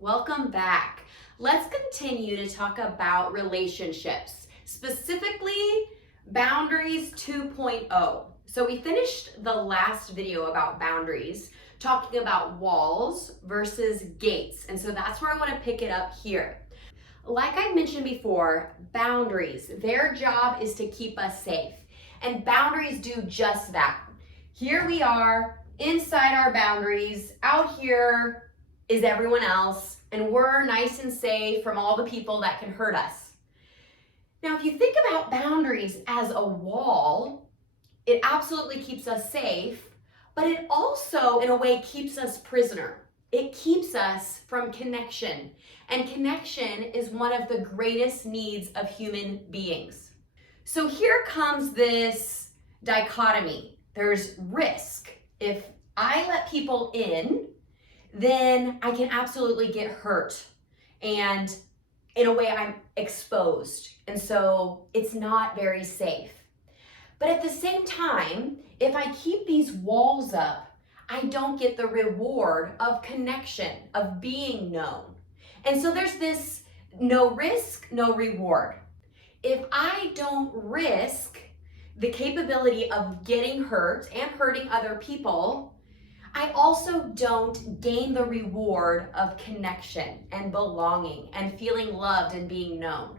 Welcome back. Let's continue to talk about relationships, specifically Boundaries 2.0. So we finished the last video about boundaries, talking about walls versus gates. And so that's where I want to pick it up here. Like I mentioned before, boundaries, their job is to keep us safe. And boundaries do just that. Here we are inside our boundaries. Out here is everyone else, and we're nice and safe from all the people that can hurt us. Now, if you think about boundaries as a wall, it absolutely keeps us safe, but it also, in a way, keeps us prisoner. It keeps us from connection, and connection is one of the greatest needs of human beings. So here comes this dichotomy. There's risk. If I let people in, then I can absolutely get hurt. And in a way, I'm exposed. And so it's not very safe. But at the same time, if I keep these walls up, I don't get the reward of connection, of being known. And so there's this no risk, no reward. If I don't risk the capability of getting hurt and hurting other people, I also don't gain the reward of connection and belonging and feeling loved and being known.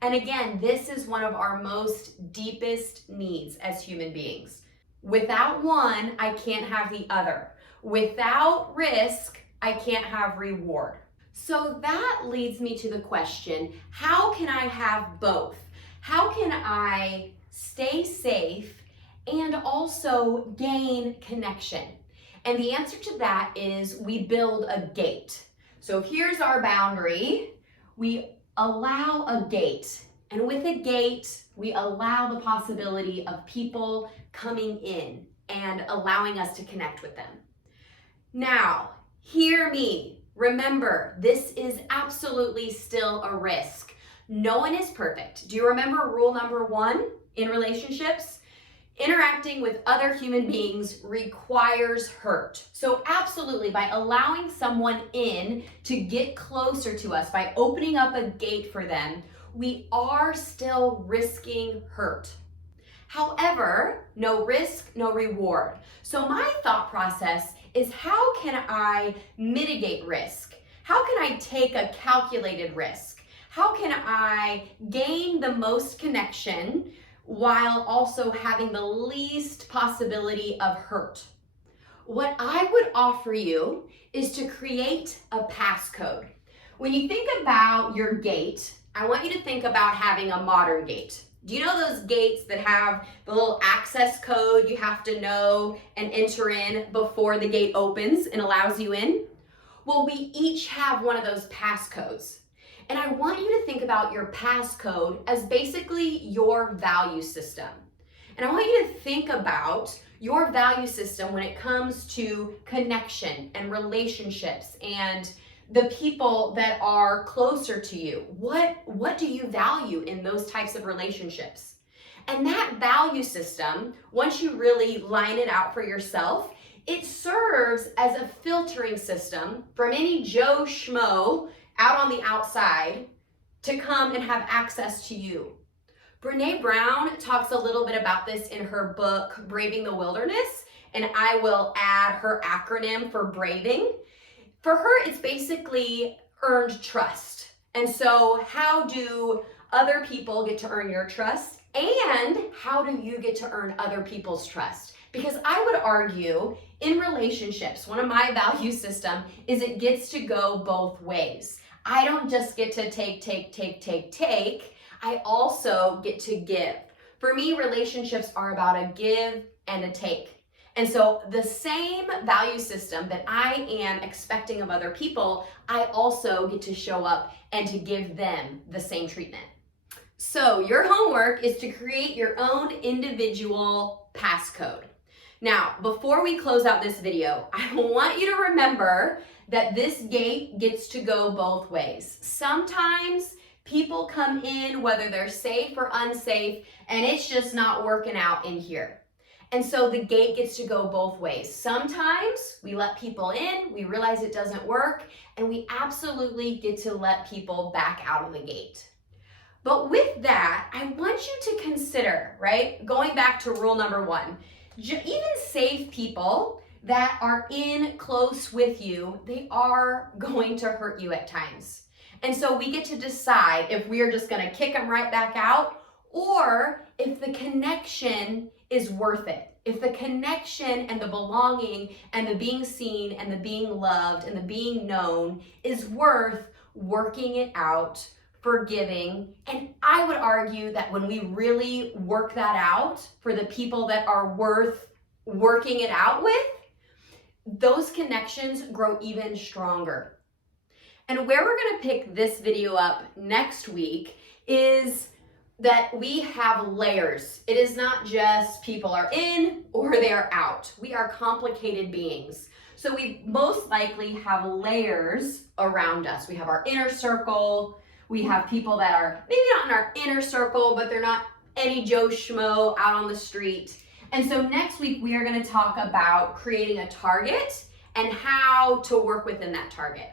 And again, this is one of our most deepest needs as human beings. Without one, I can't have the other. Without risk, I can't have reward. So that leads me to the question, how can I have both? How can I stay safe and also gain connection? And the answer to that is we build a gate. So here's our boundary. We allow a gate. And with a gate, we allow the possibility of people coming in and allowing us to connect with them. Now, hear me. Remember, this is absolutely still a risk. No one is perfect. Do you remember rule number 1 in relationships? Interacting with other human beings requires hurt. So absolutely, by allowing someone in to get closer to us, by opening up a gate for them, we are still risking hurt. However, no risk, no reward. So my thought process is, how can I mitigate risk? How can I take a calculated risk? How can I gain the most connection while also having the least possibility of hurt? What I would offer you is to create a passcode. When you think about your gate, I want you to think about having a modern gate. Do you know those gates that have the little access code you have to know and enter in before the gate opens and allows you in? Well, we each have one of those passcodes. And I want you to think about your passcode as basically your value system. And I want you to think about your value system when it comes to connection and relationships and the people that are closer to you. What do you value in those types of relationships? And that value system, once you really line it out for yourself, it serves as a filtering system from any Joe Schmo out on the outside to come and have access to you. Brene Brown talks a little bit about this in her book, Braving the Wilderness, and I will add her acronym for braving. For her, it's basically earned trust. And so how do other people get to earn your trust? And how do you get to earn other people's trust? Because I would argue in relationships, one of my value system is it gets to go both ways. I don't just get to take. I also get to give. For me, relationships are about a give and a take. And so the same value system that I am expecting of other people, I also get to show up and to give them the same treatment. So your homework is to create your own individual passcode. Now, before we close out this video, I want you to remember that this gate gets to go both ways. Sometimes people come in, whether they're safe or unsafe, and it's just not working out in here. And so the gate gets to go both ways. Sometimes we let people in, we realize it doesn't work, and we absolutely get to let people back out of the gate. But with that, I want you to consider, right, going back to rule number 1, even safe people that are in close with you, they are going to hurt you at times. And so we get to decide if we are just going to kick them right back out, or if the connection is worth it. If the connection and the belonging and the being seen and the being loved and the being known is worth working it out, forgiving. And I would argue that when we really work that out for the people that are worth working it out with, those connections grow even stronger. And where we're going to pick this video up next week is that we have layers. It is not just people are in or they're out. We are complicated beings. So we most likely have layers around us. We have our inner circle. We have people that are maybe not in our inner circle, but they're not any Joe Schmo out on the street. And so next week we are going to talk about creating a target and how to work within that target.